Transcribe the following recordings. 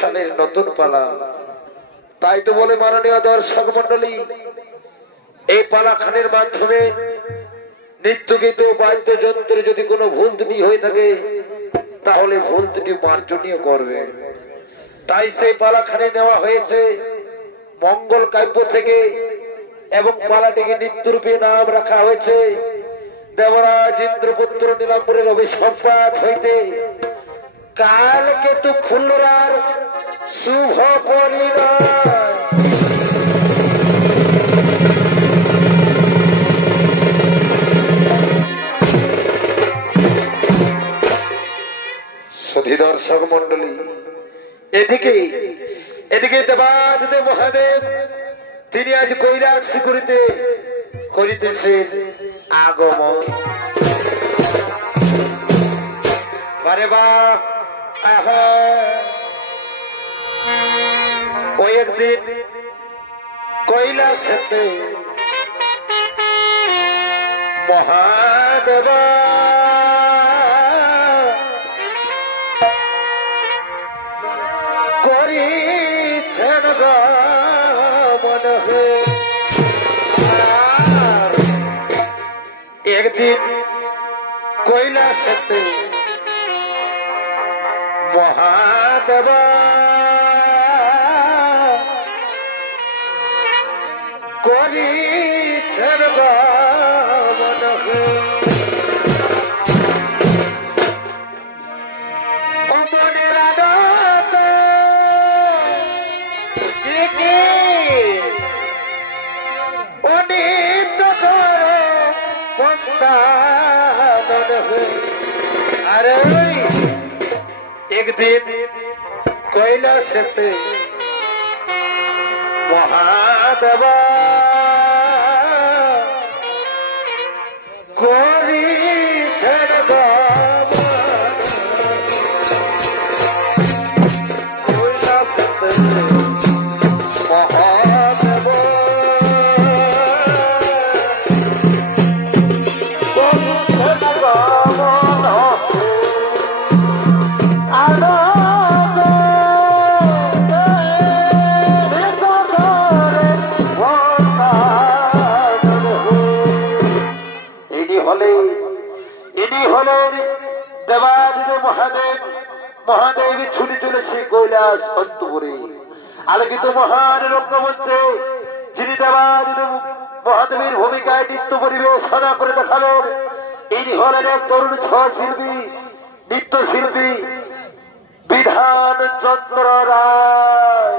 সালের নতুন পালা তাই তো বলে মাননীয় দর্শক মন্ডলী এই পালাখানের মাধ্যমে নৃত্য গীত বাদ্যযন্ত্রে যদি কোনো ভুল ত্রুটি হয়ে থাকে তাহলে ভুল ত্রুটি মার্জনীয় করবে। তাই সেই পালাখানে নেওয়া হয়েছে মঙ্গল কাব্য থেকে এবং পালাটিকে নৃত্যরূপে নাম রাখা হয়েছে দেবরাজ ইন্দ্রপুত্র নীলাম্বরের অভিসম্পাত হইতে কাল কেতু ফুলরার শুভ পরিণয়। সুধী দর্শক মন্ডলী এদিকে দেবাদিদেব মহাদেব তিনি আজ কৈলাসী করিতেছেন আগমন। আরে বা ওই একদিন কৈলাসেতে মহাদেব করিছেন গমন। একদিন কৈলাসেতে মহাদেব করিছেন গমন। অমনের আনন্দে অনিত করে সন্তান। আরে একদিন কৈলাসেতে মহাদেব করিছেন গমন। কৈলাসেতে মহাদেব করিছেন গমন। মহাদেব ছুটি চলেছে কৈলাস অন্তপুরে। আলোকিত মহান রঙ্গমঞ্চে যিনি দেবাদিদেব মহাদেবের ভূমিকায় নৃত্য পরিবেশনা করে দেখাবেন ইনি হলেন এক তরুণ শিল্পী নৃত্য শিল্পী বিধান চন্দ্র রায়।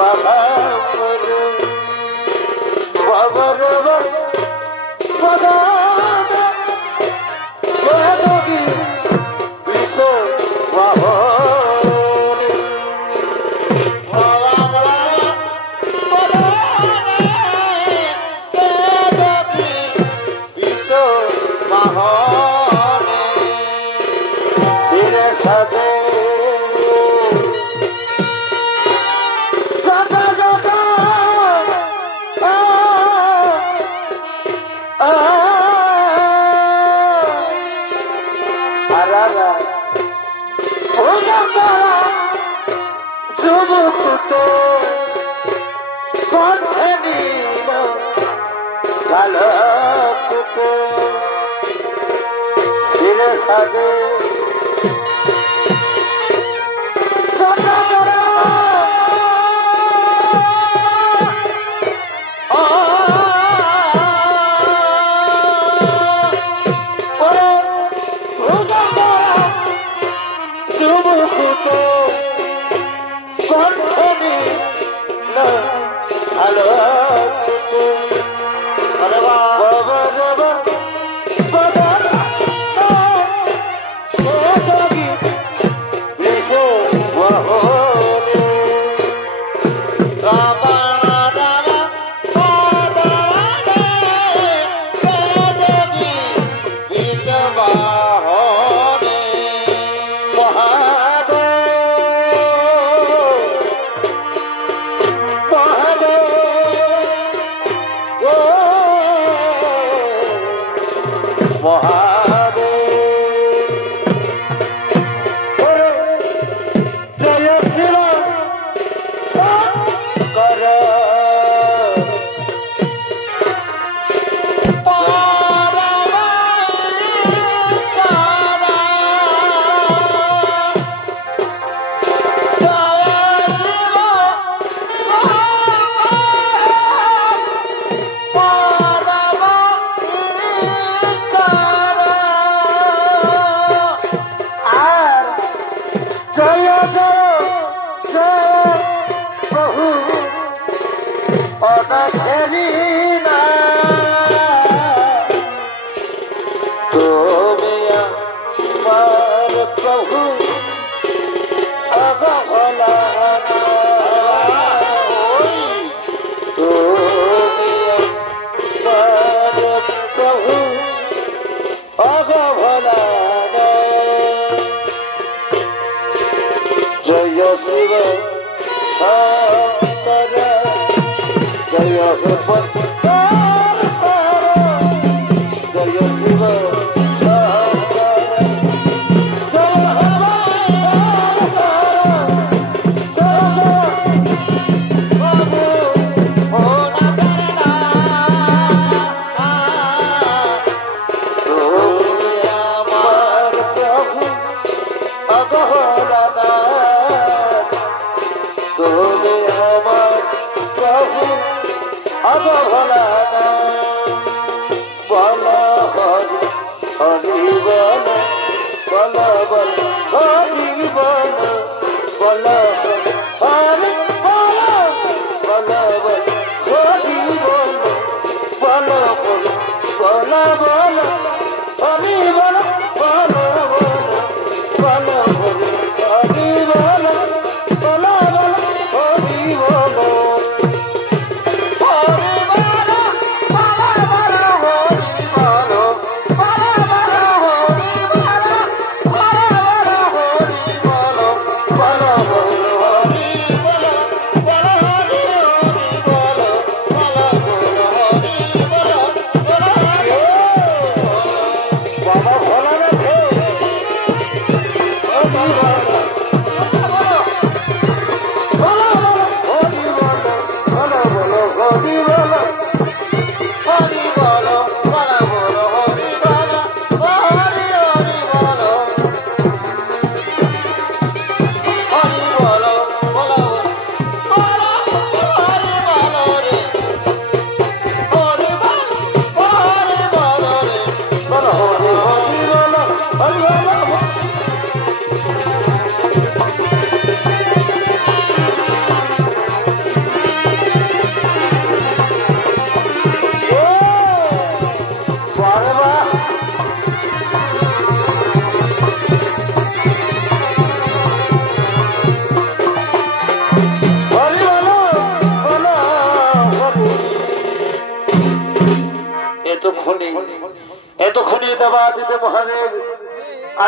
বাবা বাবা বাবা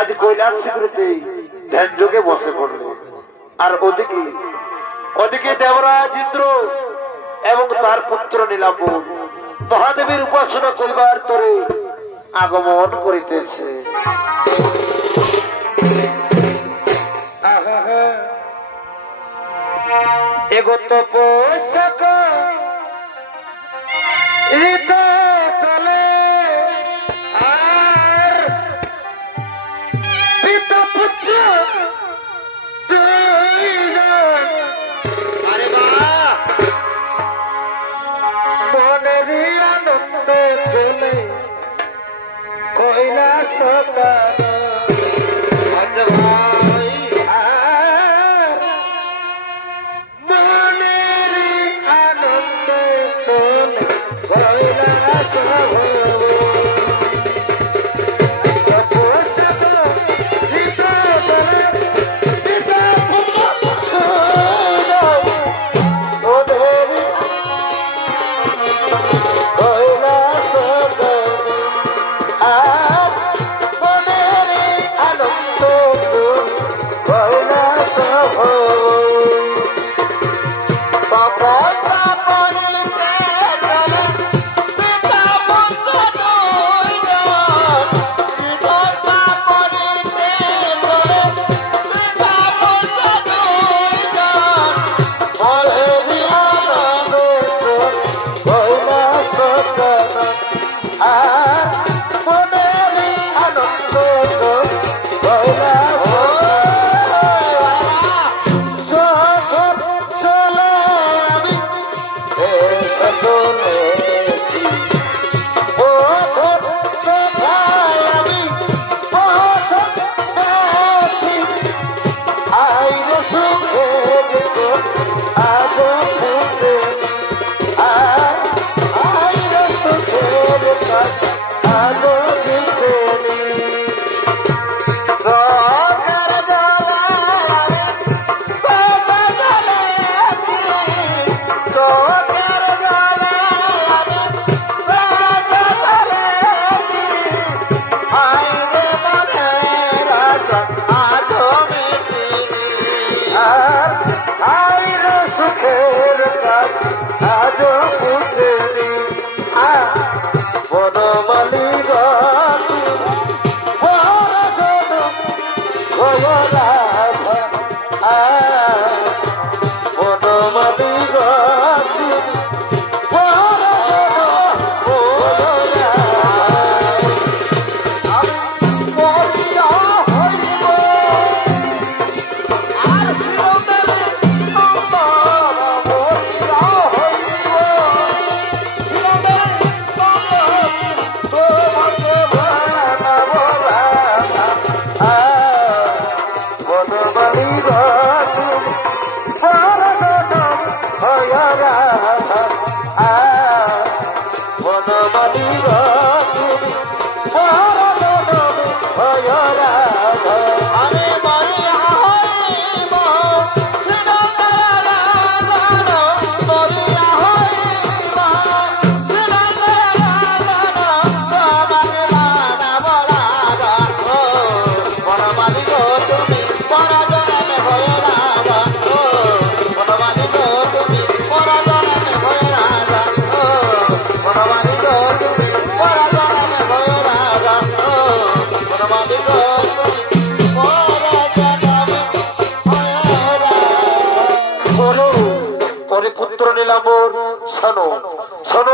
আজ কৈলাস শিবিরেতে ধ্যান যোগে বসে পড়লে। আর ওদিকে দেবরাজ ইন্দ্র এবং তার পুত্র নীলাম্বর মহাদেবীর উপাসনা করিবার তরে আগমন করিতেছে। এগত পোষক চলে আর পিতা পুত্র মনেরই আনন্দে চলে কৈলাস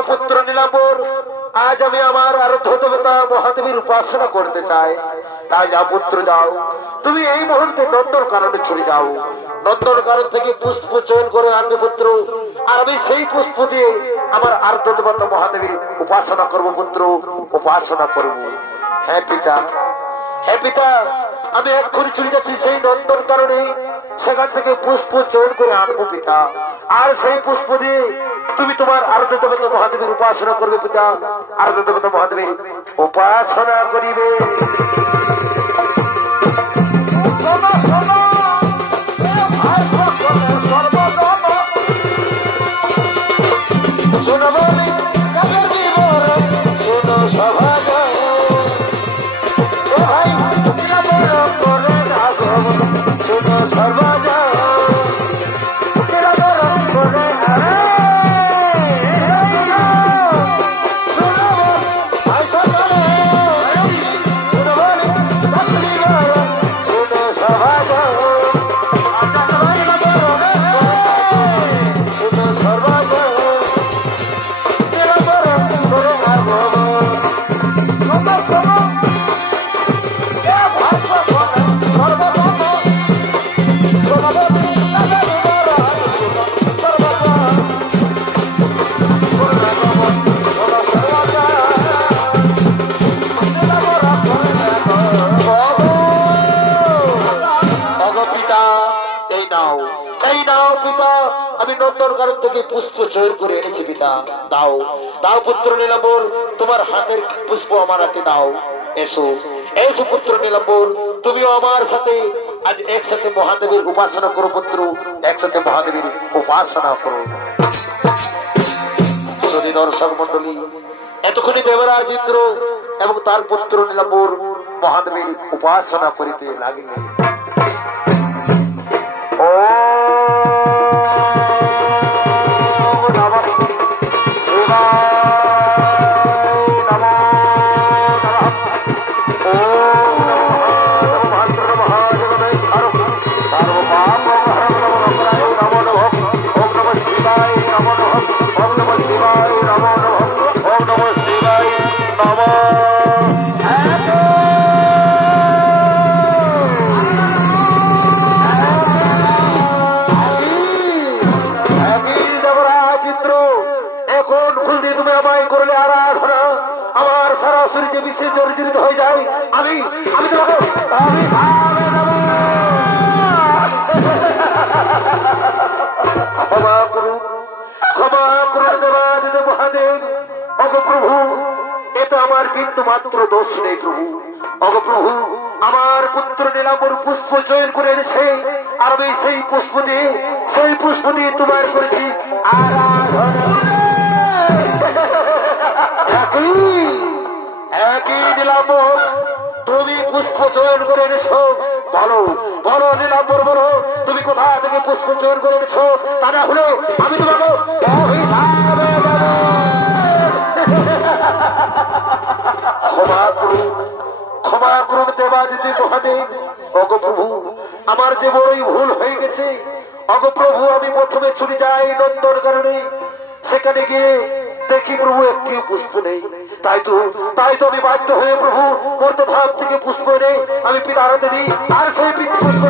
পুত্র নীলাম্বর, আজ আমি আমার আরাধ্য দেবতা মহাদেবীর উপাসনা করতে চাই। তাই যা পুত্র যাও, তুমি এই মুহূর্তে নন্দন কাননে চলে যাও। নন্দন কানন থেকে পুষ্প চয়ন করে আনবে পুত্র, আর আমি সেই পুষ্প দিয়ে আমার আরাধ্য দেবতা মহাদেবীর উপাসনা করব পুত্র, উপাসনা করব। হ্যাঁ পিতা, হ্যাঁ পিতা, আমি এক্ষুনি চলে যাচ্ছি সেই নন্দন কাননে, সেখান থেকে পুষ্প চয়ন করে আনবো পিতা। আর সেই পুষ্প দিয়ে তুমি তোমার আরাধ্য দেবতা মহাদেবীর উপাসনা করবে পিতা, আরাধ্য দেবতা মহাদেবীর উপাসনা করিবে। সভা নন্দনকানন থেকে পুষ্প চয়ন করে এনেছি পিতা। দাও দাও পুত্র নীলাম্বর, তোমার হাতের পুষ্প আমার হাতে দাও। এসো এসো পুত্র নীলাম্বর, তুমিও আমার সাথে আজ একসাথে মহাদেবের উপাসনা করো পুত্র, একসাথে মহাদেবের উপাসনা করো। যদি দর্শক মন্ডলী, এতক্ষণই দেবরাজ ইন্দ্র এবং তার পুত্র নীলাম্বর মহাদেবের উপাসনা করিতে লাগিলেন। জর্জরিত হয়ে যায়, আমি আমি তোমাকে ক্ষমা করুন, ক্ষমা করুন দেবাদিদেব মহাদেব। অগপ্রভু, এটা আমার বিন্দু মাত্র দোষ নেই প্রভু। অগপ্রভু, আমার পুত্র নীলাম্বর পুষ্প চয়ন করে এনেছে, আর আমি সেই পুষ্প দিয়ে তোমার করেছি একই নীলাম্বর, তুমি পুষ্প চয়ন করে এনেছো। বলো বলো নীলাম্বর, বলো তুমি কোথা থেকে পুষ্প চয়ন করে এনেছো, তা না হলে আমি তোমাকে ক্ষমা করুন, ক্ষমা করুন দেবাদিদেব মহাদেব। অগপ্রভু, আমার যে বড়ই ভুল হয়ে গেছে। অগপ্রভু, আমি প্রথমে চলে যাই নন্দনকাননে, সেখানে গিয়ে দেখি প্রভু একটি পুষ্প নেই। তাই তো আমি বাধ্য হয়ে প্রভু মর্তধাম থেকে পুষ্প এনে আমি পিতার হাতে দিই, আর সেই পুষ্প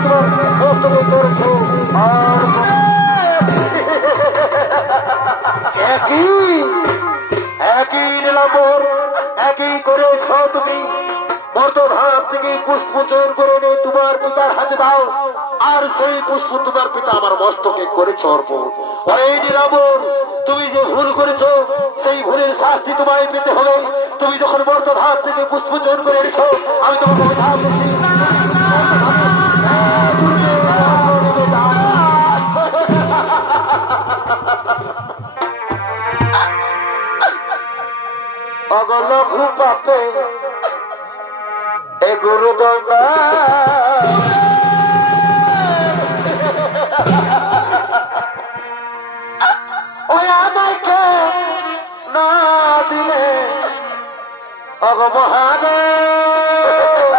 একই নীলাম্বর, একই করেছ তুমি। মর্তধাম থেকে পুষ্প চয়ন করে এনে তোমার পিতার হাতে দাও, আর সেই পুষ্প তোমার পিতা আমার মস্তকে করেছ অর্পণ। ওই নীলাম্বর, তুমি যে ভুল করেছ সেই ভুলের শাস্তি তোমায় পেতে হবে। তুমি যখন মর্তধাম থেকে পুষ্প চয়ন করে এনেছ, আমি তোমাকে কথা বলছি, অগলঘু পাপে এ গুরু দণ্ডা ওই আমাকে না দিলে অগ মহাদেব,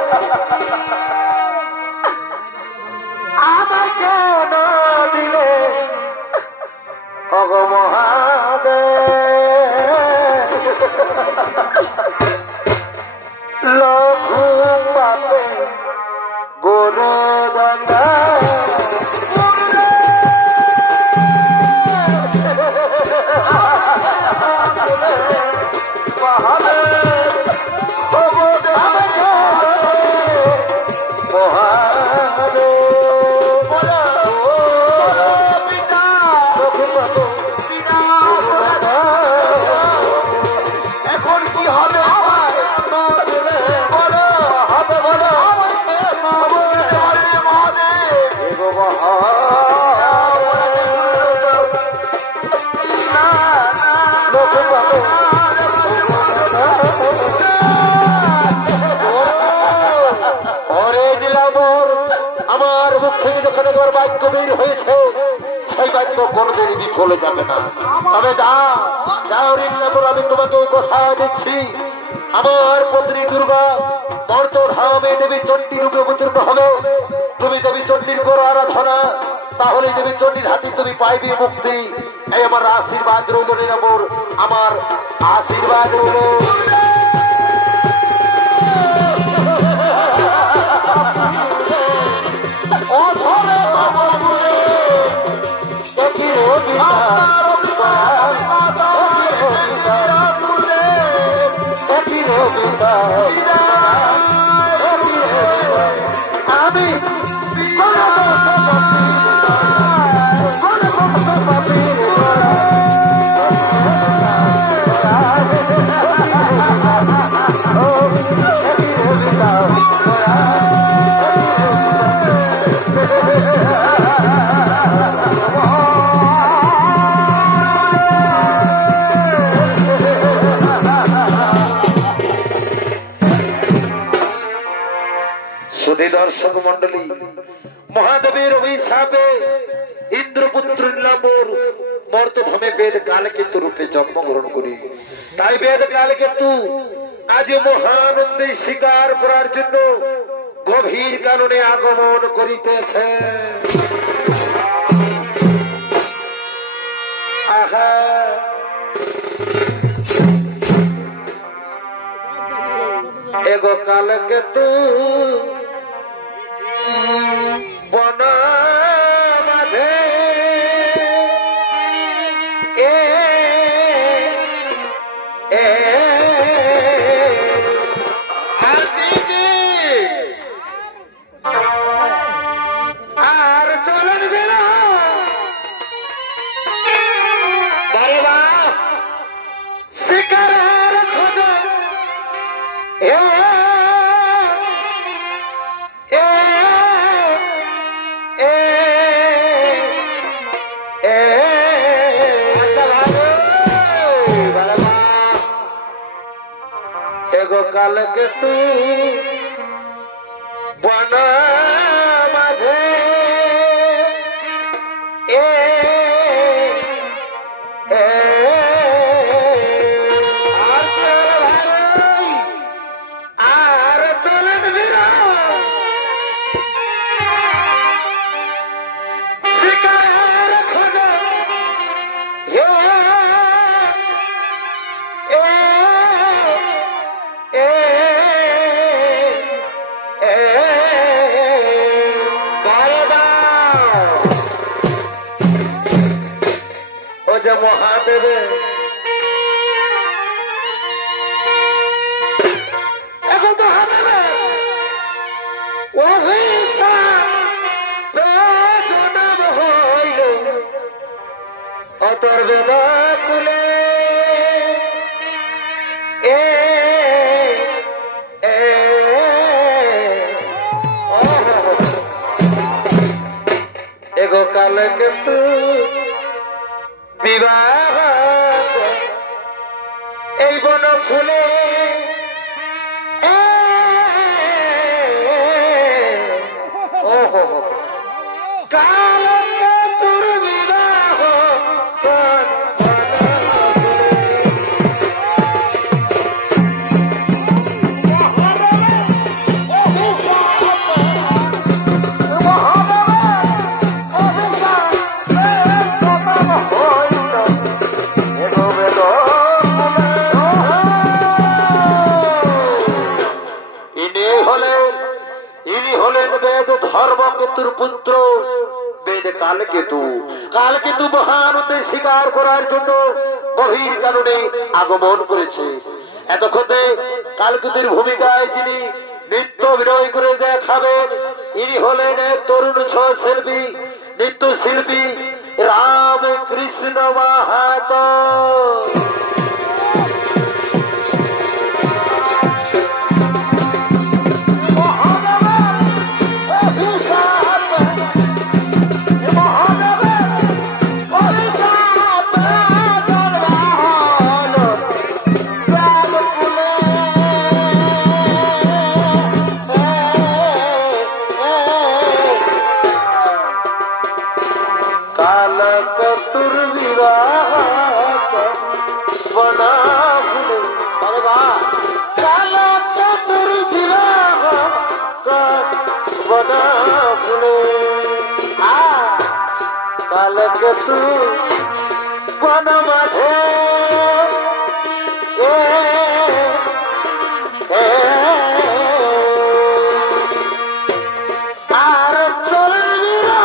আমাকে না দিলে অগ মহাদেব, লঘু পাপে গুরু দণ্ডা আমার মুখ থেকে যখন একবার বাক্য বের হয়েছে, সেই বাক্য কোনদিনই বিফলে যাবে না। তবে যাও নীলাম্বর, আমি তোমাকে কথা দিচ্ছি, আমার পত্নী দুর্গা মর্তধামে দেবী চণ্ডী রূপে অবতীর্ণ হবে। তুমি দেবী চণ্ডীর করো আরাধনা, তাহলে দেবী চণ্ডীর হাতে তুমি পাইবে মুক্তি। এই আমার আশীর্বাদ রইল নীলাম্বর, আমার আশীর্বাদ রইল। আমি দর্শক মন্ডলী, মহাদেবের অভিশাপে ইন্দ্রপুত্র নীলাম্বর মর্তধামে বেদ কালকেতু রূপে জন্মগ্রহণ করি। তাই বেদ কালকেতু আজ মহানন্দে শিকার করার জন্য গভীর কারণে আগমন করিতেছে। আহা, এগো কালকেতু বন মাঝে আর চলেন বেলা বাবা শিকারের খোঁজে এগো কালকেতু বন মাঝে আর চলেন বীরা শিকারের খোঁজে ও যে মহাদেবে এখন মহাদেবে অভিশাপ হইল অতর বেদ কুলে এগো কালকেতু বিবাহ এই বন ফুলে কালকেতুর বিবাহ ধর্মকেতুর পুত্র বেদ কালকেতু। কালকেতু মহানন্দে শিকার করার জন্য গভীর কারণে আগমন করেছে। এতক্ষণে কালকেতুর ভূমিকায় যিনি নৃত্য অভিনয় করে দেখাবেন ইনি হলেন তরুণ শিল্পী নৃত্য শিল্পী রামকৃষ্ণ মাহাতো। কালকেতুর বিবাহ বনা ফুলে, আরে বাহ, কালকেতুর বিবাহ বনা ফুলে, কালকেতু বন মাঝে আর চলেন বীরা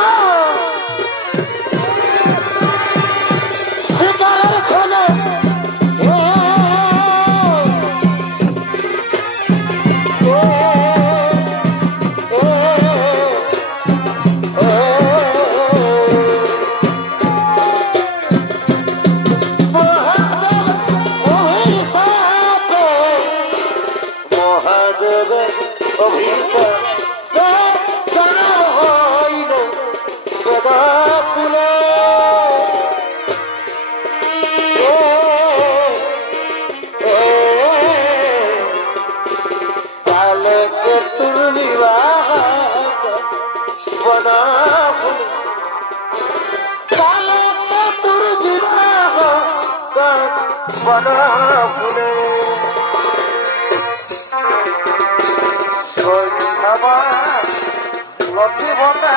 শিকারের খোঁজে মহাদেবের অভিশাপ হইল বেদকুলে। কালকেতুর বিবাহ বনা ফুলে কালো তোর বিবাহ বনা ফুলে সন্ধ্যা লক্ষ্মী বনা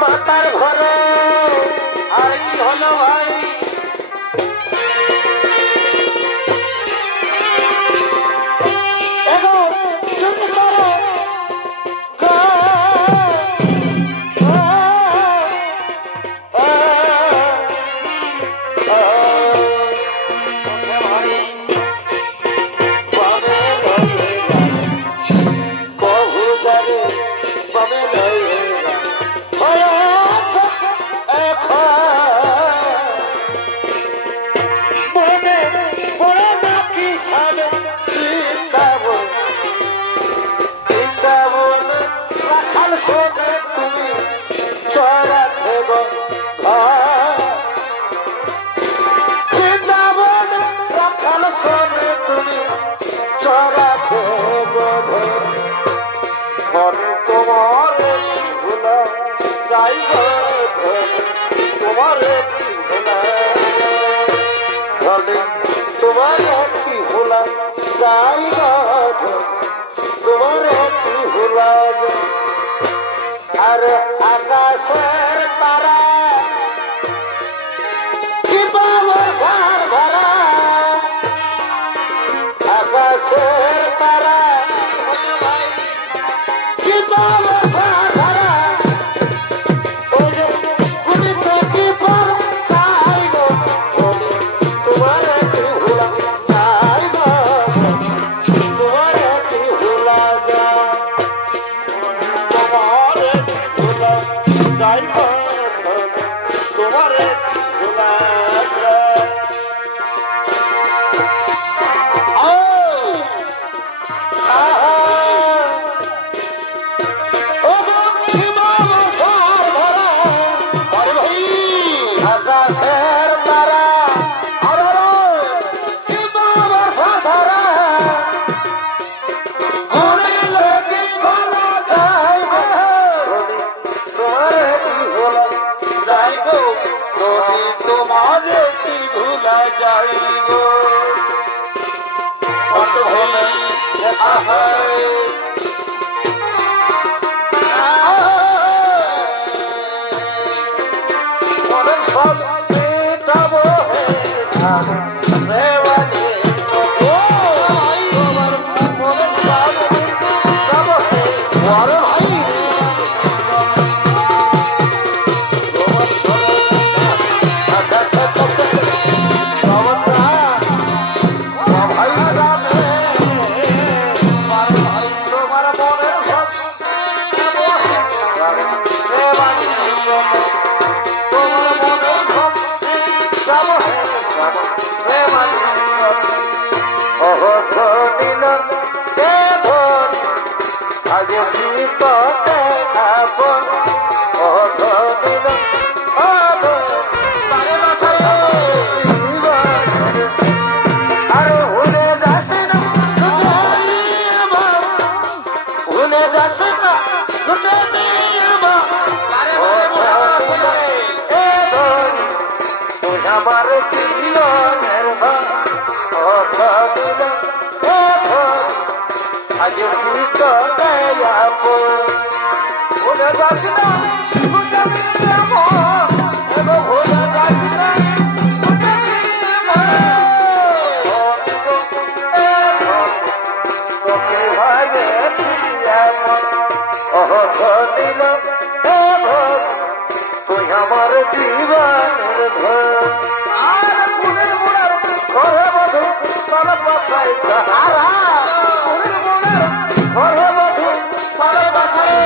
মাতার ঘরে আর কি হলো ভাই अरे आकाशेर तारा की बाबा भरा आकाशेर तारा की बाबा भरा गुड़ी की पर साइबो तुम्हारे की हुला साइबो तुम्हारे की हुला जा सब बेटा वो है আগেছি তোকে আপন অধনিল আর ভুলে যাস না ভুলে যাস না দুটো আমার জীবনের অধনিল আগেছি তোকে আপন ভুলে যাস না ভুলে যাস না তোকে ভাগেছি এমন অধনিল তুই আমার জীবনের ধন আর ফুলের মোড়ার ঘরে বধু তার পাতায় সাহারা ফুলের মোড়ার ঘরে বধু তার পাতায়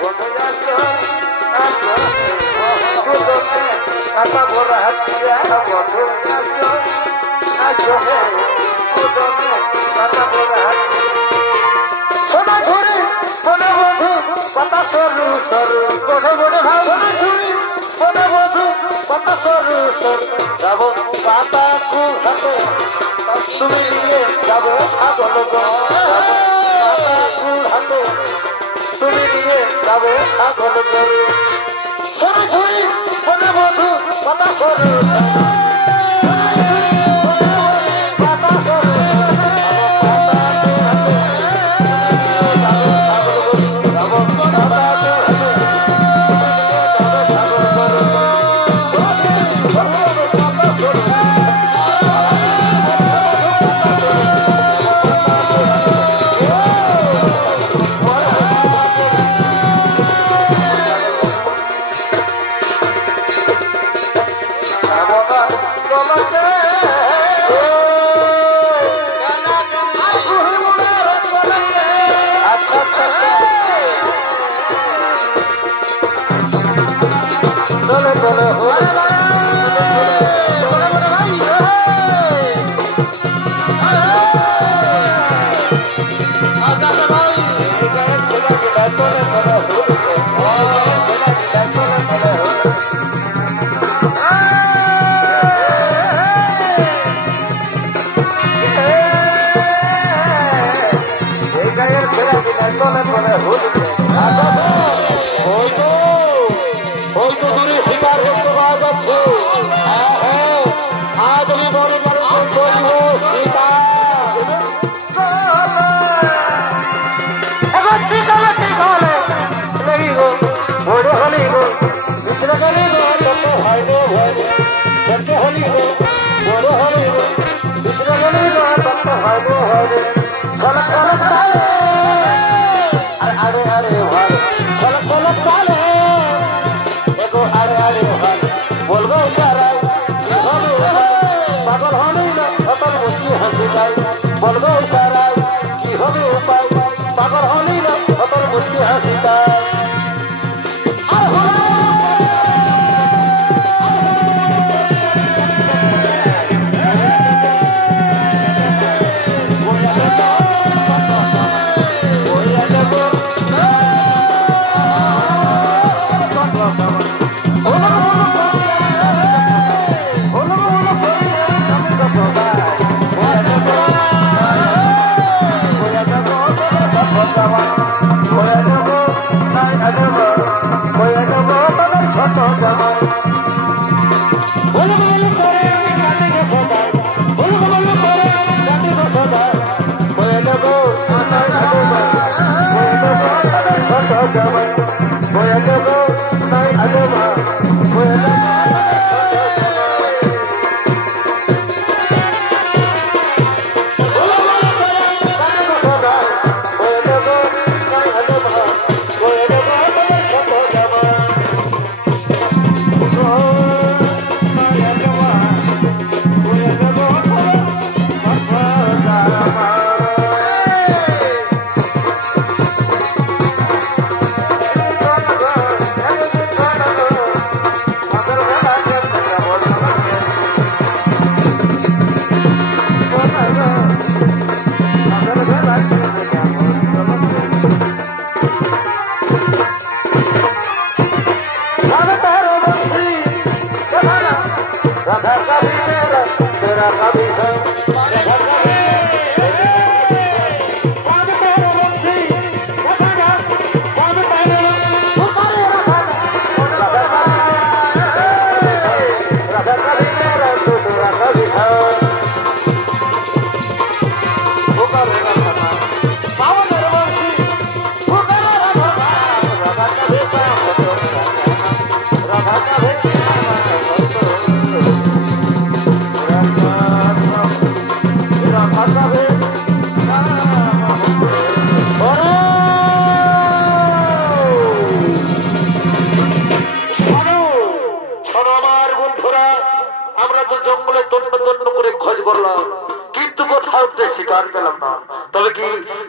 বধু আসো আসো বধুকে কাটা ভরা দিয়া বধু আসো আসো বধুকে কাটা ভরা সোনা ঝুড়ি সোনা বধু পাতা সরু সরু বড় বড় ভাই সোনা ঝুড়ি সোনা বধু পাতা সরু সরু যাব পাতা ফুল হাতে তুমি নিয়ে যাবো ছাগল পাতা ফুল হাতে তুমি নিয়ে যাবো ছাগল সোনা ঝুড়ি সোনা বধু পাতা সরু সরু বলবো সারাই কি হবে উপায় পাগল হলি না অতর মুশকিল হাসিতা Bye.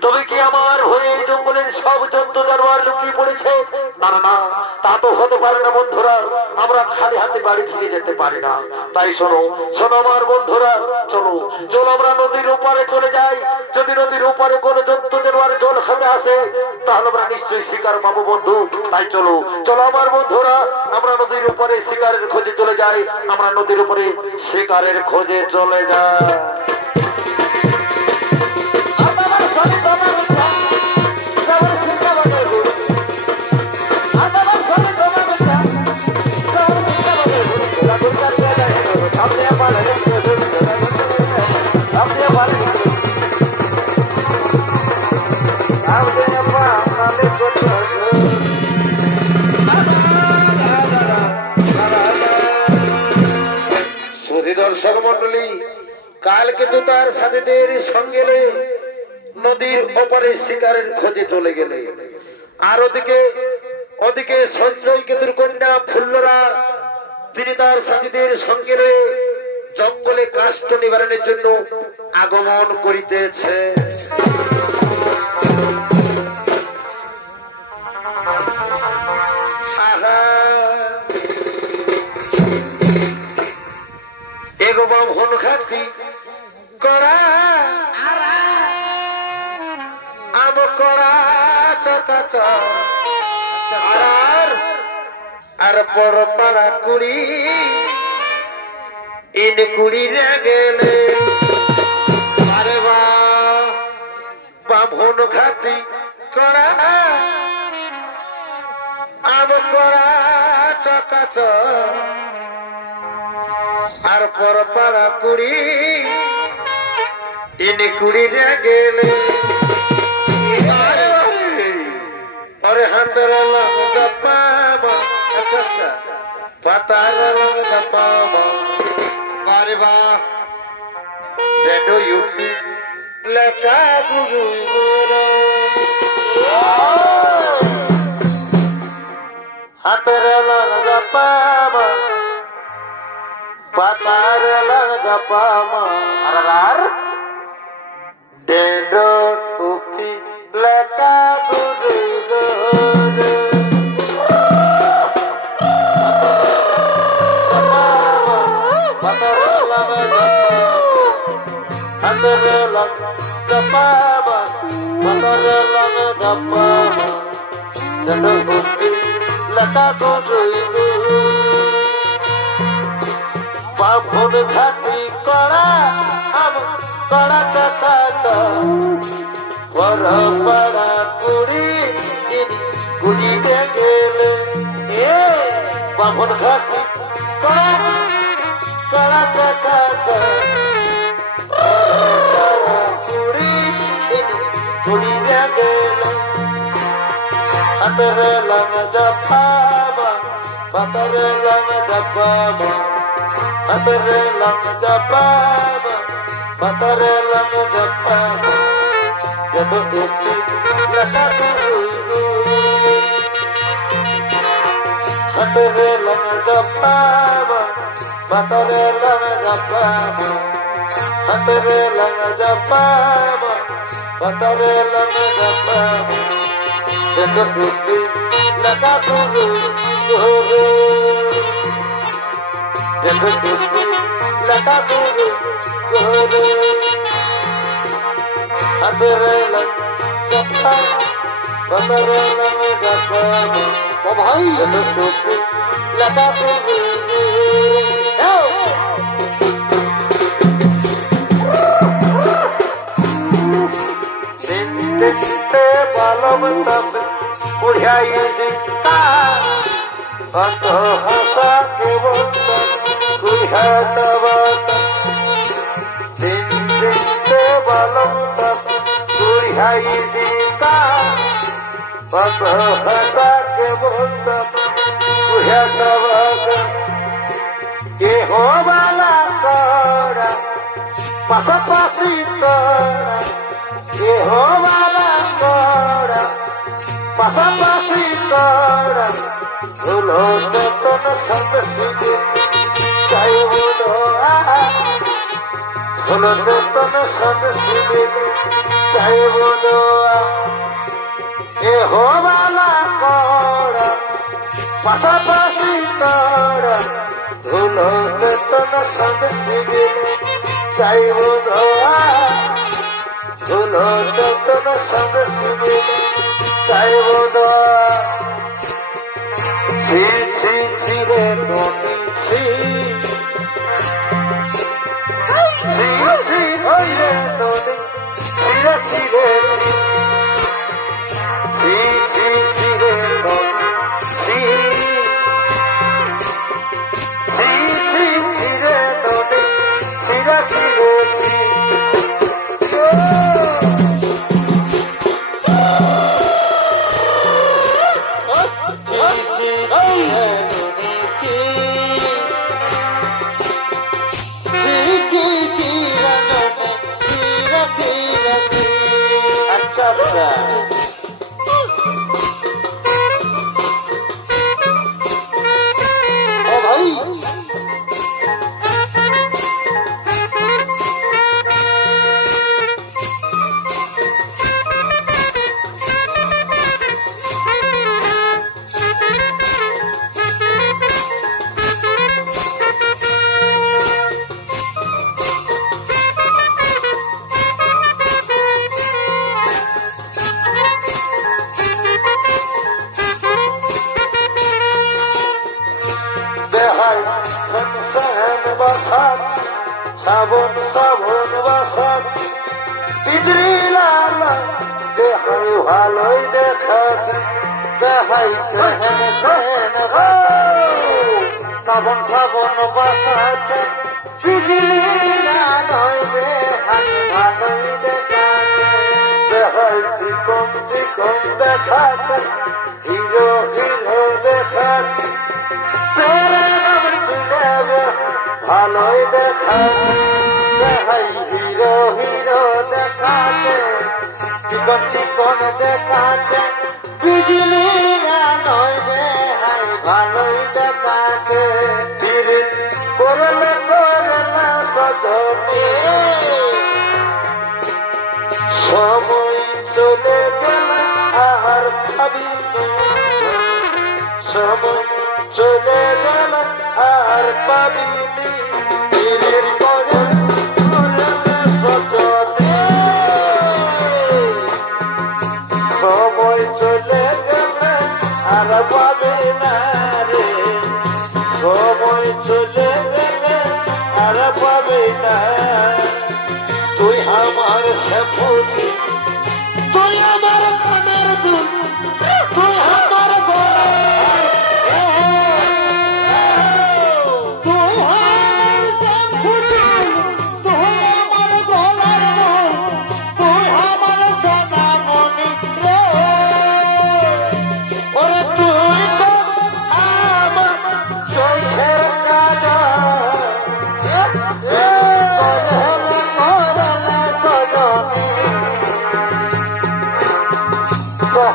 তবে কি আমার হয়ে জঙ্গলের সব জন্তু জানোয়ার লুকিয়ে পড়েছে? না না না, তা তো হতে পারে না বন্ধুরা। আমরা খালি হাতে বাড়ি ফিরে যেতে পারি না। তাই শোনো শোনো আমার বন্ধুরা, চলো চলো আমরা নদীর ওপারে চলে যাই। যদি নদীর ওপারে কোনো জন্তু জানোয়ার জল খেতে আসে তাহলে আমরা নিশ্চয়ই শিকার পাবো বন্ধু। তাই চলো চলো আমার বন্ধুরা, আমরা নদীর উপরে শিকারের খোঁজে চলে যাই। আমরা নদীর উপরে শিকারের খোঁজে চলে যাই। দর্শক মন্ডলী, কালকে তো তার সাথীদের সঙ্গে নদীর ওপারে শিকারের খোঁজে চলে গেলে, আর ওদিকে সঞ্জয় কেতুর কন্যা ফুল্লরা তিনি তার সাথীদের সঙ্গে জঙ্গলে কাষ্ট নিবারণের জন্য আগমন করিতেছে। বামন খাতি কড়া আম কড়া চকাচ আর বড় পাড়া কুড়ি ইন কুড়ি গেলে আরে বামন খাতি কড়া আম কড়া চকাচ আর পর পাড়া কুড়ি ইনি কুড়ি গেলে আরে হাতের পাতার আরে বা লেখা গুরু হাতের পাবা patar lang pama arar dendo upi leka budu patar lang pama dendo upi leka budu বামন খাতি কড়া আম কড়া চকাচ বড় পাড়া কুড়ি কুড়ি গেলে বামন খাতি কড়া কড়া চকাচ কুড়ি কুড়ি গেলে হাতের লং জপাবা পাতরে লং জপাবা Patare lang japama, patare lang japama, jatuh upi laka dulu. Patare lang japama, patare lang japama, patare lang japama, patare lang japama, jatuh upi laka dulu. Laka dulu, hatere lang japa, hatere lang japa, oh bhai, laka dulu, dinte balam tab, kuryai dikta, ato hasa kewanta. Dinte balam tab kurhai dita pasahata ke bolta kurha tawaga ke ho bala kora pasapasi kora ke ho bala kora pasapasi kora ulo ton sandasige Jai Buddha, Bholo Tona Sadhasive, চাইব দোয়া এ হবালা করা পাশাপাশি করা ধুলো বেতন সঙ্গে শিবির চাইব দোয়া ধুলো বেতন সঙ্গে শিবির চাইব দোয়া ছি ছি ছিরে নদী ছি ছি ছি হইরে নদী ছিরে ছিরে ছি ছি ছিরে নদী ছি ছি ছি ছিরে নদী ছিরে ছিরে ছি সাবন সাবন বাসাত বিজলি লাল দেখাই ভালোই দেখাচ্ছে দেখাইছে সাবন সাবন বাসাচ্ছে বিজলি লাল দেখাই ভালোই দেখাচ্ছে দেখাই চিকন চিকন দেখাচ্ছে হিরো হিরো দেখাচ্ছে ভালোই দেখাচ্ছে দেখাই হিরো হিরো দেখাচ্ছে চিকন চিকন দেখাচ্ছে বিজলি নয় দেখাই ভালোই দেখাচ্ছে ধীরে করলে করলে সজনে সময় চলে গেলে আর ভাবি সময় চলে গেলে আর পাবিনি সময় চলে গেলে আর পাবে না রে সময় চলে গেলে আর পাবে না তুই আমার সফুলি তুই আমার কানের দুল তুই আমার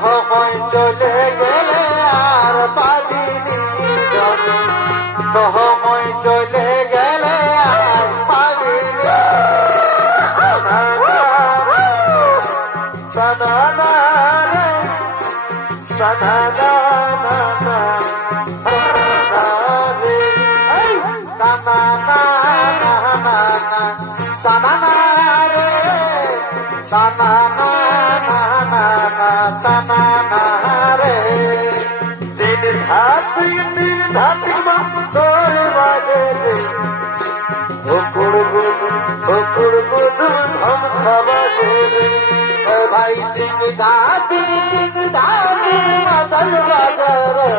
সময় চলে গেলে আর পাবিনি সময় চলে গেলে আর পাবিনি সানা রে সানা রে দিন ধাতি মা তোর বাজে হুকুর গুদু ধ্বংসা বাজে ভাই দিন ধাতি মাতাল বাজারে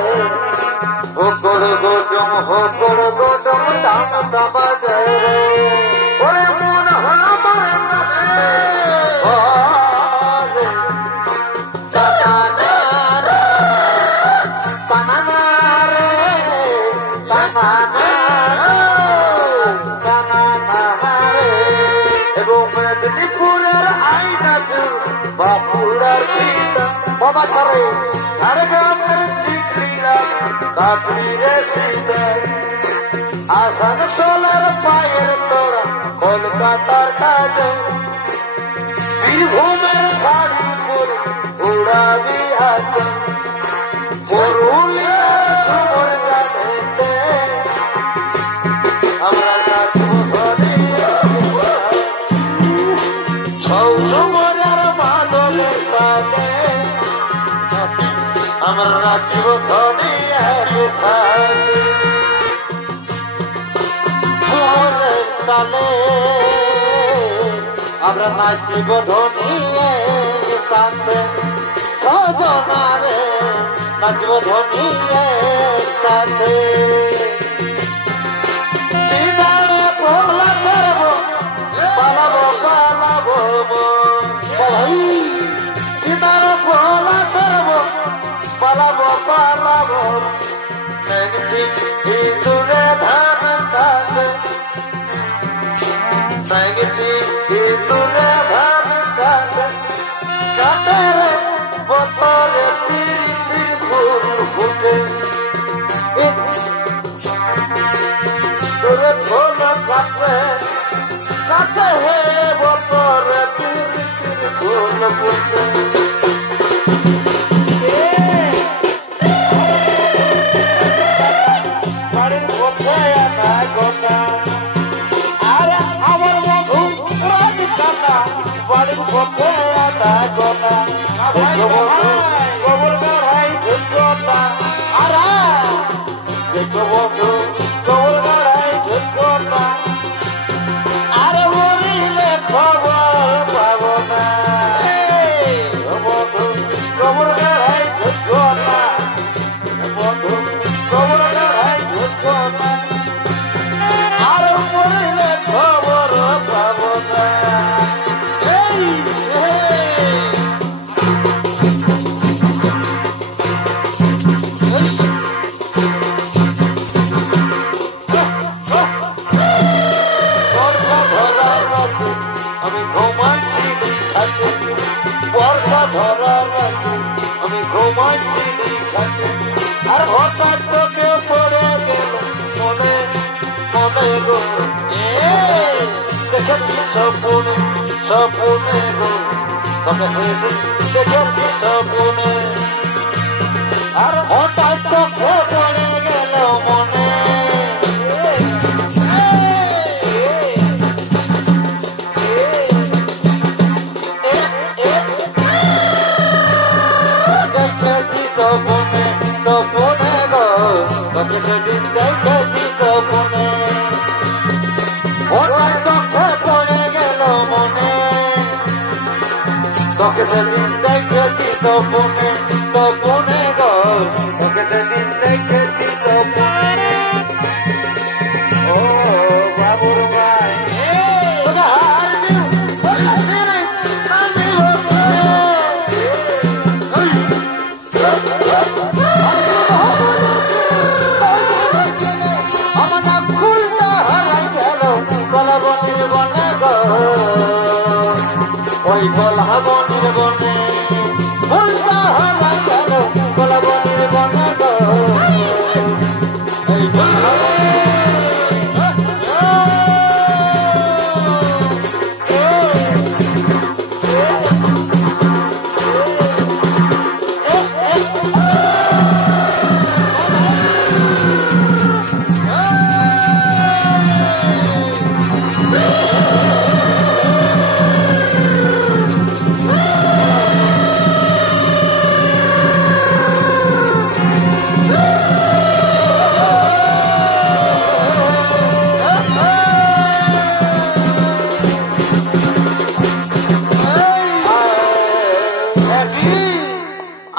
হুকুর গুদুম ধ্বংসা বাজে ওরে মন আমার মেদিনীপুরের আইনা বাঁকুড়ার পিতা বাবা করে ঝাড়গ্রামের ডিগ্রিরা কাকড়িরে সীতা আসানসোলের পায়ের তোরা কলকাতার কাজে বীরভূমের শাড়ি পরে উড়াবি আচল পুরুলিয়া ঝুমুর গানেতে আমরা নাচব ধরিয়া ছৌমজার মাদলের তালে আমরা নাচব ধরিয়া তালে আমরা নাচিব ধনিয়ে সাথে সজনারে নাচিব ধনিয়ে সাথে দিদারে পোলা করব পালাবো পালাবো ভাই দিদারে পোলা করব পালাবো পালাবো দূরে ধান কাটে संगती तुरे भाग काटे काटे रे बोतरे तीर तीर फूल फूटे तुरे फूल काटे काटे है बोतरे तीर तीर फूल फूटे बड़े गोटे ना गोटा बड़ी गोटे आता गोटा गोबर गढ़ाई झुटकोटा अरे देखो बंधु गोबर गढ़ाई झुटकोटा अरे बोलिले खबर पाबो ना बंधु गोबर गढ़ाई झुटकोटा बंधु गोबर गढ़ाई झुटकोटा अरे बोलिले खबर पाबो ना বর্ষা ধরা আমি ঘুমাচ্ছি আর হঠাৎ তোকে পড়ে গেল মনে মনে গো দেখেছি সপনে সপনে গো দেখেছি সপনে আর হঠাৎ তোকে পড়ে গেল মনে সপনে গো সেদিন দেখেছি সপনে হঠাৎ তোকে পড়ে গেল মনে তোকে সেদিন দেখেছি সপনে সপনে গো তোকে সেদিন দেখেছি সপনে ও বাবুর ভাই ওই বলা বনের বনে ফুলটা হারাই গেল বলা বনের বনে গো এই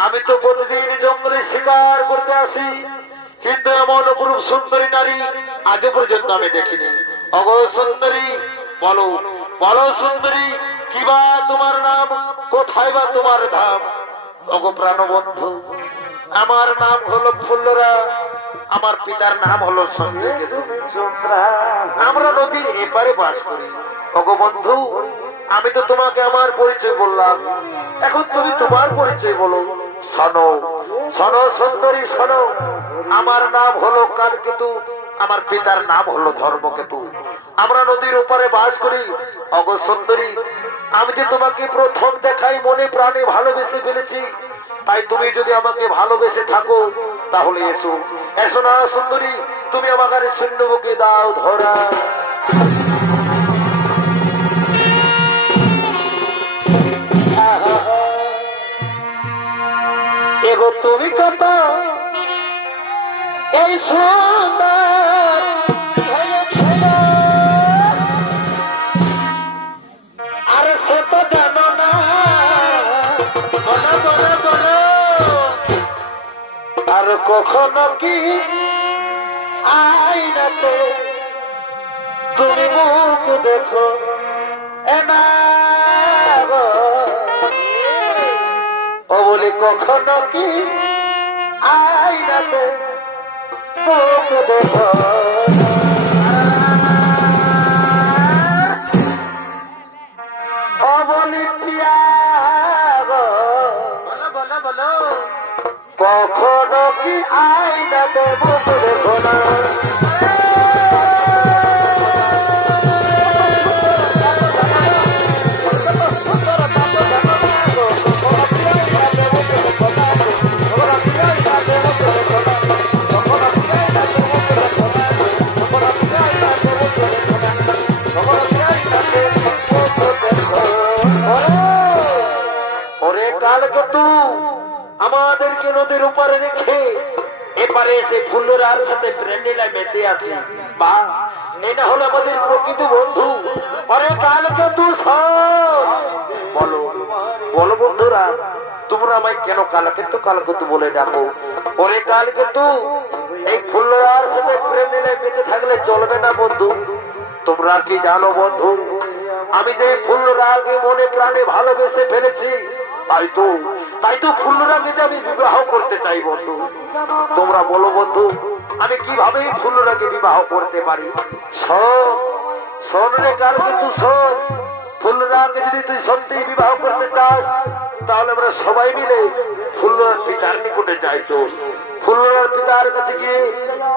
আমি তো প্রতিদিন জঙ্গলে শিকার করতে আসি কিন্তু এমন অপরূপ সুন্দরী নারী আজও পর্যন্ত আমি দেখিনি। অগো সুন্দরী বলো বলো সুন্দরী কিবা তোমার নাম, কোথায় বা তোমার ধাম? অগো প্রাণবন্ধু আমার নাম হলো ফুল্লরা, আমার পিতার নাম হলো সন্ধ্যা, আমরা নদীর এপারে বাস করি। অগো বন্ধু আমি তো তোমাকে আমার পরিচয় বললাম, এখন তুমি তোমার পরিচয় বলো। শোনো শোনো সুন্দরী শোনো, আমার নাম হলো কালকেতু, আমার পিতার নাম হলো ধর্মকেতু। আমরা নদীর ওপারে বাস করি। অগো সুন্দরী, আমি যে তোমাকে প্রথম দেখাই মনে প্রাণে ভালোবেসে ফেলেছি, তাই তুমি যদি আমাকে ভালোবেসে থাকো তাহলে এসো। এসো না সুন্দরী, তুমি আমাকে শূন্য বুকে দাও ধরা। এগো তুমি কত এই সুন্দর, আর সে তো জানো না, বলো বলো বলো, আর কখনো কি আইনাতে তুমি মুখ দেখো এনা গো, ও বলি কখনো কি আইনাতে মুখ দেখো, ও বলি প্রিয়া গো, বলো বলো বলো, কখনো কি আইনাতে মুখ দেখো না। আমাদেরকে নদীর উপরে রেখে এপারে এসে ফুল্লরার সাথে প্রেমেলা মেতে আছে, বা এটা হলো আমাদের প্রকৃত বন্ধু। অরে কালকে তু বলো বলো বন্ধুরা, তোমরা আমায় কেন কালকেতু কালকেতু বলে ডাকো? ওরে কালকেতু, এই ফুল্লরার সাথে প্রেমেলা মেতে থাকলে চলবে না বন্ধু। তোমরা কি জানো বন্ধু, আমি যে ফুল্লরাকে মনে প্রাণে ভালোবেসে ফেলেছি, তাই তো ফুল্লরাকে যে আমি বিবাহ করতে চাই বন্ধু। তোমরা বলো বন্ধু, আমি কিভাবে ফুল্লরাকে বিবাহ করতে পারি? শোন রে কাল, কিন্তু শোন, ফুল্লরাকে যদি তুই সত্যি বিবাহ করতে চাস, তাহলে আমরা সবাই মিলে ফুল্লরার পিতার নিকটে যাই। তো ফুল্লরার পিতার কাছে গিয়ে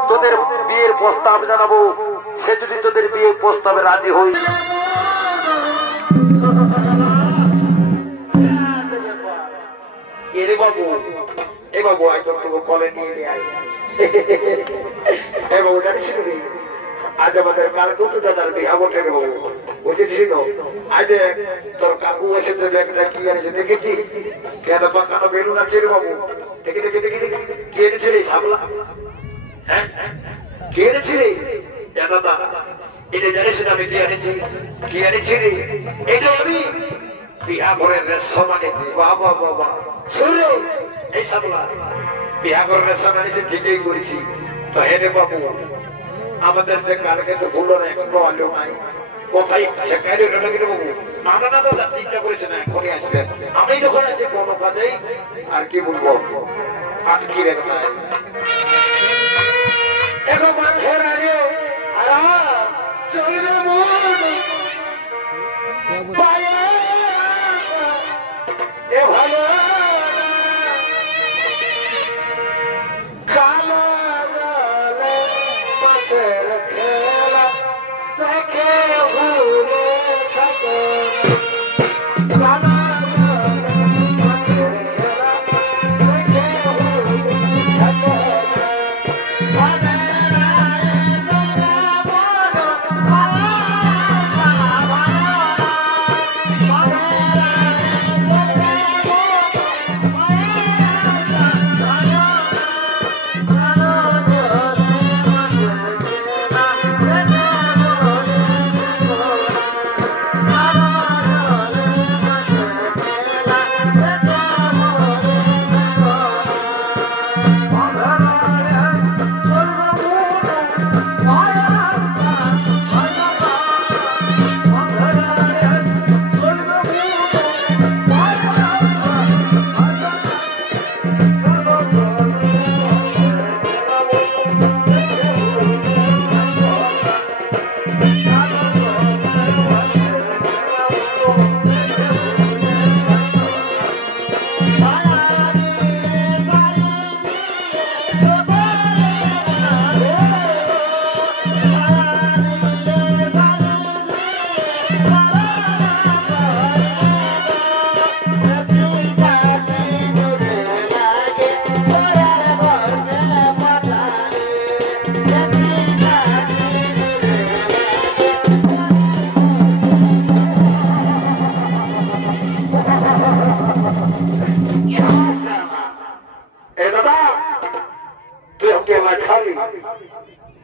তোদের বিয়ের প্রস্তাব জানাবো। সে যদি তোদের বিয়ের প্রস্তাবে রাজি হই, এরে বাবু, এ বাবু আয় তোর কলে নিয়ে আয়। এ বাবু জানিস আজ আমাদের কাকু তো দাদার বিহা বটে রে বাবু, বুঝেছিল? আজ তোর কাকু এসেছে, ব্যাগটা কি আনেছে দেখেছি? কেন পাকানো বেলুন আছে রে বাবু, দেখে দেখে দেখে দেখে কি এনেছে রে সামলা? হ্যাঁ কি এনেছি রে দাদা? এটা জানিস না আমি কি আনেছি? কি আনেছি রে? এটা আমি বিহা ঘরের রেশম আনেছি। বাবা বাবা শুনে এই সামলা বিহা ঘরের রেশম আনেছি, ঠিকই করেছি। তো হে রে বাবু, আমাদের যে কালকে তো ফুলর এখনো আলো নাই, কোথায় শেখাই ওটা কি বাবু? না না না দাদা, চিন্তা করেছে না, এখনই আসবে। আমি যখন আছি কোনো কাজেই আর কি বলবো, আটকি রেখে এখন মানুষের আগে চলবে মন এ ভালো কালো গলে পাশের খেলা দেখে ভুলে থাকে,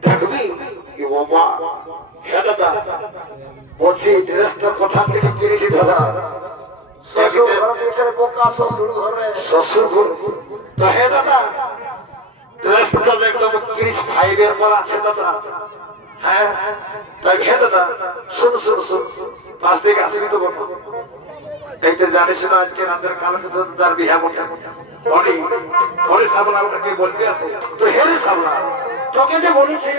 দেখবি কি বাবা হ্যাঁ দাদা বলছি ড্রেসটা কোথা থেকে কিনেছি দাদা শ্বশুর ঘর তো হ্যাঁ দাদা ড্রেসটা একদম 35 পর আছে দাদা হ্যাঁ তাই হ্যাঁ দাদা শুন শুন শুন পাঁচ থেকে আসবি তো বলবো এই তো জানিস না আজকে আমাদের কালকে তো তার বিহা মোটা বলি বলে সাবলা ওটাকে বলতে আছে তো হেরে সাবলা তোকে যে বলেছি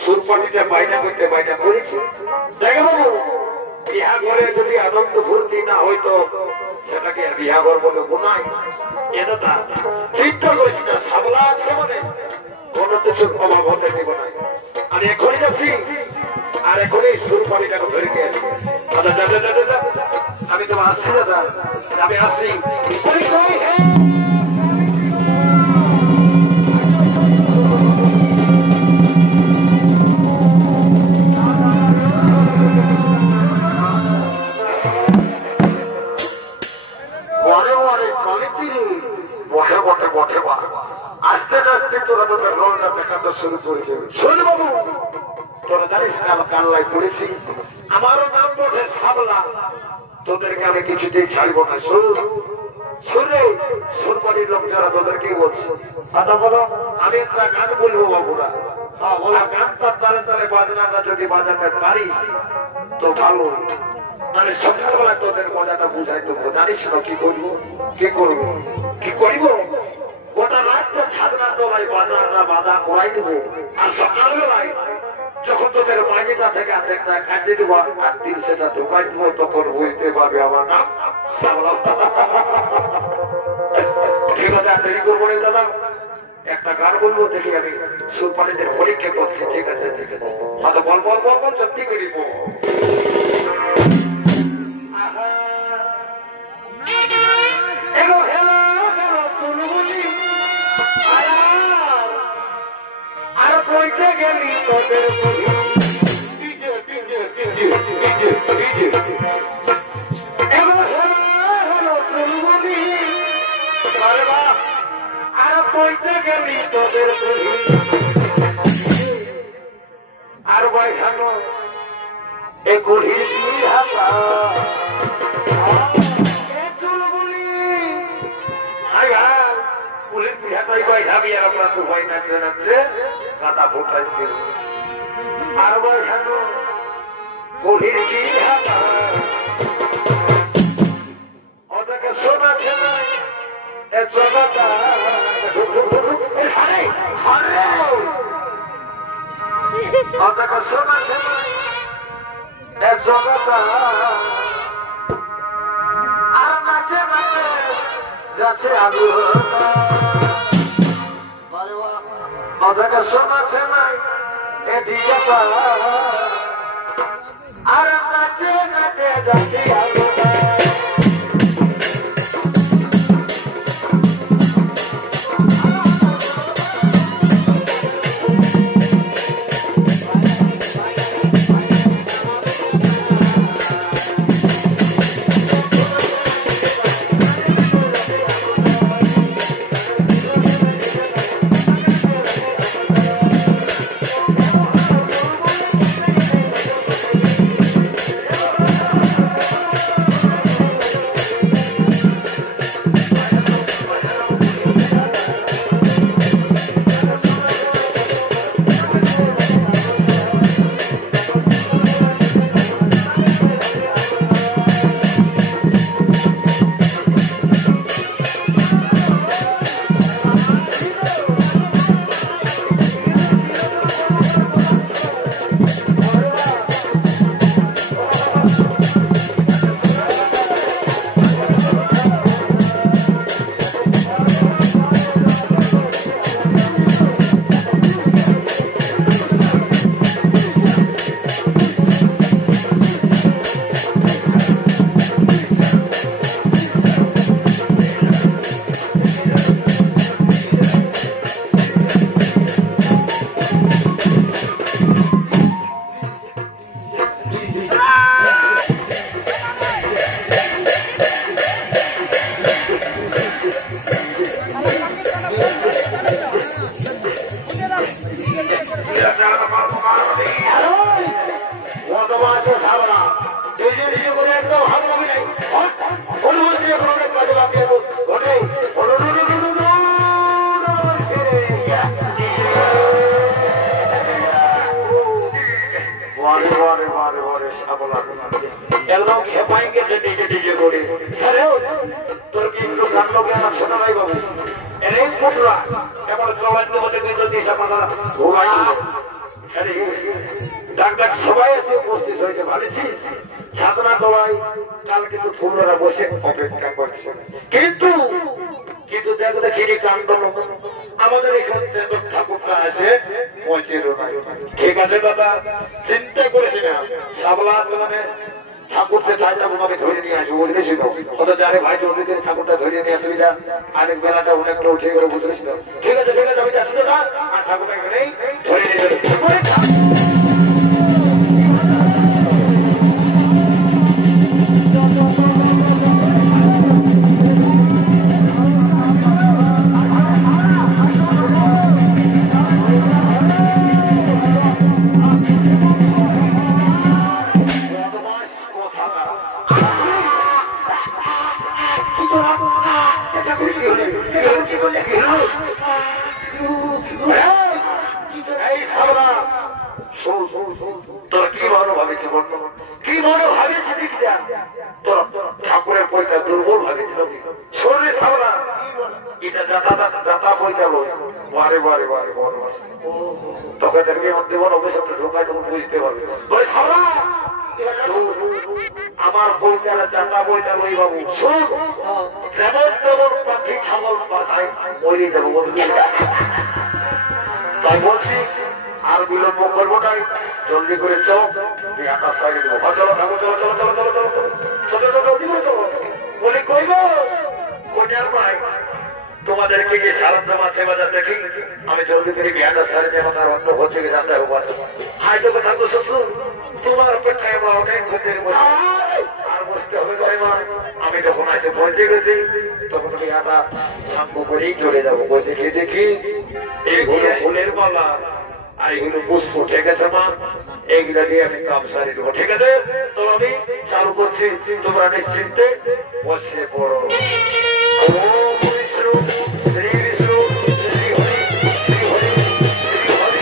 সুরপাটিতে বাইনা করতে বাইনা করেছি দেখে বাবু বিহা ঘরে যদি আনন্দ ফুর্তি না হইতো সেটাকে বিহা ঘর বলে গুনাই এটা চিন্তা করিস না সাবলা আছে মানে কোনো কিছুর অভাব হতে দিব না আমি এখনই যাচ্ছি আর এখনই সুরপাটিটাকে ধরে নিয়ে আসি দাদা আমি তো আসছি দাদা আমি আসছি আস্তে আস্তে তোরা তোদের রোলটা দেখাতে শুরু করেছে শোন বাবু তোরা জানিস না কান্নায় পড়েছিস আমারও নাম বটে সাবলা তোদেরকে আমি কিছুতেই ছাড়বো না শুনে সুরবাড়ির লোক যারা তোদেরকে বলছে কথা বলো আমি একটা গান বলবো বাবুরা গানটার তালে তালে বাজনাটা যদি বাজাতে পারিস তো ভালো মানে সকালবেলা তোদের মজাটা বুঝাই দেবো জানিস না কি করবো কি করবো কি করিব গোটা রাতটা ছাদনা তোলায় বাজনা বাজা করাই দেবো আর সকালবেলায় যখন তোদের মাইনেটা থেকে অর্ধেকটা কাটিয়ে দেবো আর দিন সেটা ঢোকাই দেবো তখন বুঝতে পারবে আমার নাম ঠিক আছে আর দেরি করবো না দাদা একটা গান বলবো দেখি আমি সুরপালিদের পরীক্ষা করছি ঠিক আছে ঠিক আছে হয়তো বল বল বল বল সত্যি করিব আর কইতে গেলি তোদের আর কইতে গেলি তোদের আর বৈশানো এ কুড়ির হাতা চুল বলি পুলিশ পিঠাটাই বৈশাবি আর আপনার তো ভয় নাচছে নাচছে কাটা ফোটাই দিল আর বৈশানো কুড়ির হাতা ওটাকে শোনাছে না এ জগতা ওটাকে শোনাছে না এ জগতা আর নাচে নাচে যাচ্ছে আলু ওটাকে শোনাছে না এ ডিজেটা আর নাচে নাচে যাচ্ছে আলু একটু গান লোকে আমার শোনা নাই বাবু এই পুটরা এবার চলাইতে বলে যদি আপনারা ঘোরাই ডাক ডাক সবাই এসে উপস্থিত হয়েছে ভাবছিস সাধনা দোয়াই কাল কিন্তু ফুলরা বসে অপেক্ষা করছে কিন্তু কিন্তু দেখো দেখি কাণ্ড আমাদের এখানে ঠাকুরটা আছে পৌঁছেরও নাই ঠিক আছে দাদা চিন্তা করেছি না সাবলা আছে মানে ঠাকুরকে চাইটা তোমাকে ধরে নিয়ে আসবো বুঝলেছি তো কত জানে ভাই জলদি করে ঠাকুরটা ধরে নিয়ে আসবি যা আরেক বেলাটা অনেকটা উঠে গেল বুঝলেছি তো ঠিক আছে আমি যাচ্ছি দাদা আর ঠাকুরটা এখানেই ধরে নিয়ে যাবে তোরা কি মনে ভাবেছি বর্তমান কি মনে ভাবেছি দিকটা তোরা ঠাকুরের পয়টা দুর্বল ভাবেছিল শরীরে সাবলা এটা যাতা পয়টা বই বারে বারে বারে বড় তোকে দেখবি আমার দেবন অবশ্যই ঢোকায় তখন বুঝতে পারবে বলে সাবলা আমার বইটারা যাতা বইটা বই বাবু শোন যেমন তেমন পাখি ছাগল বাছাই মরে যাবো তাই বলছি আর বিলম্ব করবো নাই জলদি করে চোখ আকাশ সাইডে দেবো চলো জলদি করে চলো বলি কইব কোটার ভাই তোমাদেরকে যে সারান্ত মাছে বাজার দেখি আমি জলদি করে বিহাটা সারে যাবো তার অন্য হচ্ছে কি জানতে হবে হাই তোকে ঠাকুর শ্বশুর তোমার অপেক্ষায় আমরা অনেক ঘুরতে বসে আর বসতে হবে আমি যখন এসে পৌঁছে গেছি তখন আমি আটা সাঙ্গ করেই চলে যাবো দেখি এইগুলো ফুলের মালা আর এগুলো পুষ্প ঠিক আছে মা এইগুলা দিয়ে আমি কাম সারি দেবো ঠিক আছে তো আমি চালু করছি তোমরা নিশ্চিন্তে বসে পড়ো শ্রী বিষ্ণু শ্রী হরি শ্রী হরি শ্রী হরি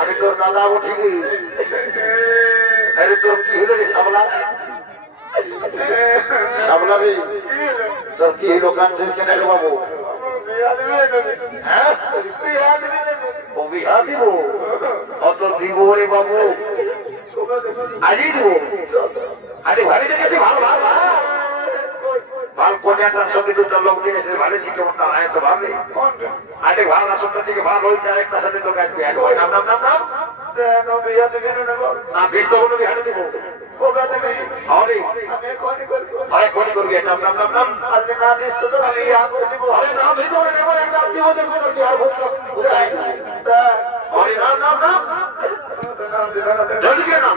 আমি তোর দাদা উঠিনি। আরে তোর কি হলো রে সাবলা? সাবলা রে তোর কি হলো? কাঁদছিস কেন রে বাবু? বিহা দিব? অত দিব রে বাবু, আজই দিব। আরে ভারী দেখেছি, ভালো ভালো ভালো কন্যাটার সঙ্গে দুটো লোক দিয়ে এসে ভালো ছিল না, তো ভাবে আরে ভালো না সন্তান থেকে ভালো ওই একটা সাথে তো কাজ বিয়া হয়। নাম নাম নাম নাম না বেশ তো কোনো বিহারে দিব। আরে কোন করবি? নাম নাম নাম নাম আরে না বেশ তো আমি ইয়া করে দিব। আরে নাম এই তো নেব, একটা দিব দেখো না কি আর ভূত বুঝাই না। আরে নাম নাম নাম জলদি কে নাম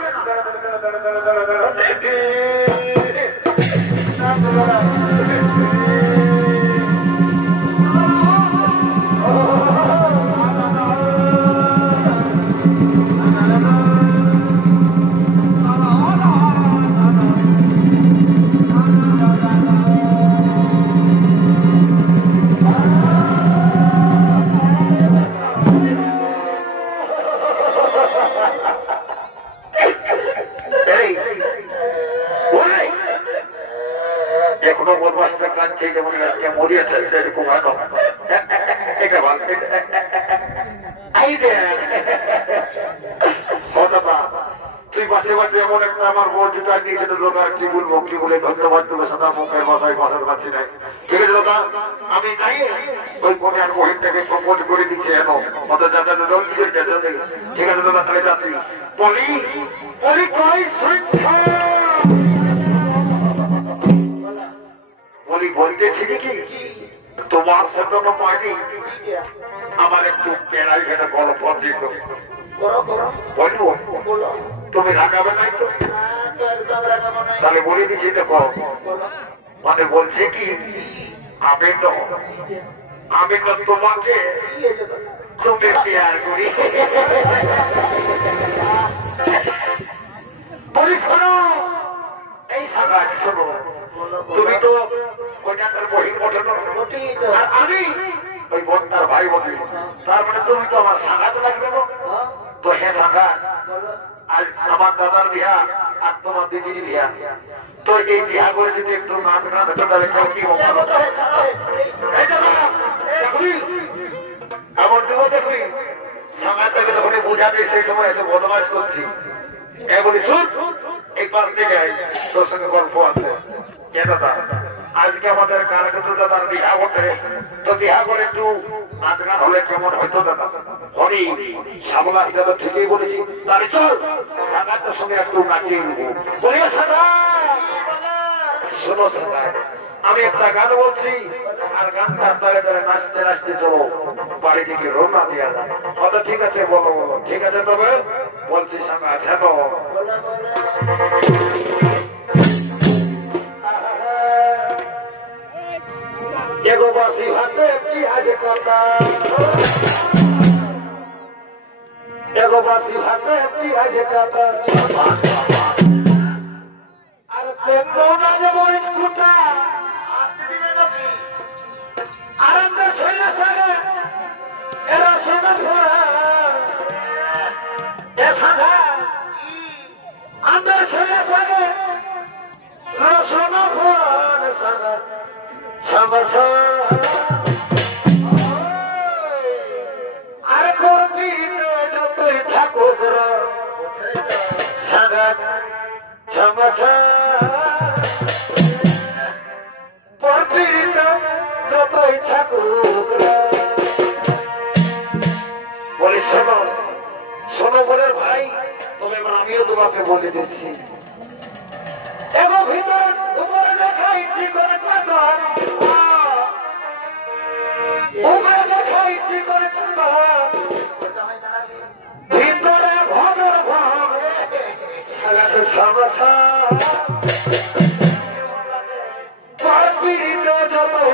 এখনো বদমাসটা কাঁদছে, যেমন মরিয়েছে সেরকম এটা ভালো। তুই বাঁচে বাঁচে এমন একটা আমার বউ যেটা দিয়েছিল লোকার কি বলবো কি বলে ধন্যবাদ দেবো সাদা মুখের মাথায় বাসার পাচ্ছি নাই। ঠিক আছে লোকা, আমি তাই ওই বোনে আর বহিনটাকে প্রপোজ করে দিচ্ছে এত অত যাতে ঠিক আছে দাদা, তাহলে যাচ্ছি। বলি বলি কই বলি বলতেছি কি তোমার সাথে তো পাইনি, আমার একটু পেরাই ঘেটে গল্প দিল বলবো, তুমি রাগাবে নাই তো? তাহলে বলে দিচ্ছি দেখো, মানে বলছে কি আমি তো তোমাকে তুমি পেয়ার করি। বলি শোনো, এই সাগাত শোনো, তুমি তো কন্যাটার বহি ওঠানো আর আমি ওই বোনটার ভাই বলি, তার মানে তুমি তো আমার সাগাত লাগবে না তো? হ্যাঁ সাগাত, আজ আমার দাদার বিয়া আর তোমার দিদির বিয়া, তো এই বিয়া করে যদি একটু নাচ গান হতো তাহলে কেউ কি এমন দেবো দেখবি সাগাতটাকে তখন বোঝাতে সেই সময় এসে বদমাস করছি। বলি শুন একবার দেখে তোর সঙ্গে গল্প আছে। দাদা আজকে আমাদের কারখানা দাদার বিহা বটে, তো বিহা করে একটু নাচ গান হলে কেমন হইতো দাদা? হরি সামলা হিসাবে ঠিকই বলেছি, তাহলে চল সাগাতের সঙ্গে একটু নাচিয়ে নেবো। বলিয়া সাগা, শোনো সাগা, আমি একটা গান বলছি আর গানটার তালে তালে নাচতে নাচতে চলো বাড়ি থেকে রওনা দেওয়া যায়। ঠিক আছে, বলো বলো। ঠিক আছে, তবে বলছি সাগা, থেকো। এগো বাসি ভাতে পেঁয়াজ কাটা, এগো বাসি ভাতে পেঁয়াজ কাটা, আর তেতো না যে মরিচ কুটা, আর আমাদের শৈলা সাগে এরা সোনা ভরা, এ সাগা আমাদের শৈলা সাগে সোনা ভরা সাগা আর করবিতে যতই থাকো সাগাত ছমছা, করবিতে যতই থাকো। বলি শোনো, শোনো বলে ভাই, তবে এবার আমিও তোমাকে বলে দিচ্ছি, এগো ভিতরে উপরে দেখাইছি করে চাকর, উপরে দেখাইছি করে চাকর, ভিতরে ভগর ভগ সাগাত ছমছা, পাপিত যতই